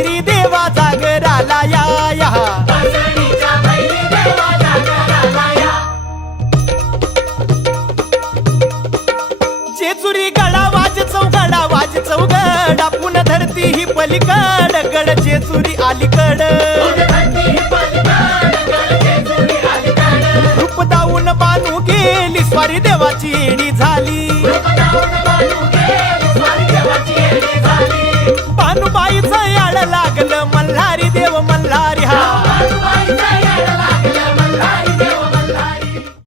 भैरी देवा जागराला या जेजुरी गडा वाज चौगडा वाज चौगडा पुन धरती ही पलीकड गड जेजुरी अलीकड रूप दाऊन बानू गेली स्वारी देवाची येणी झाली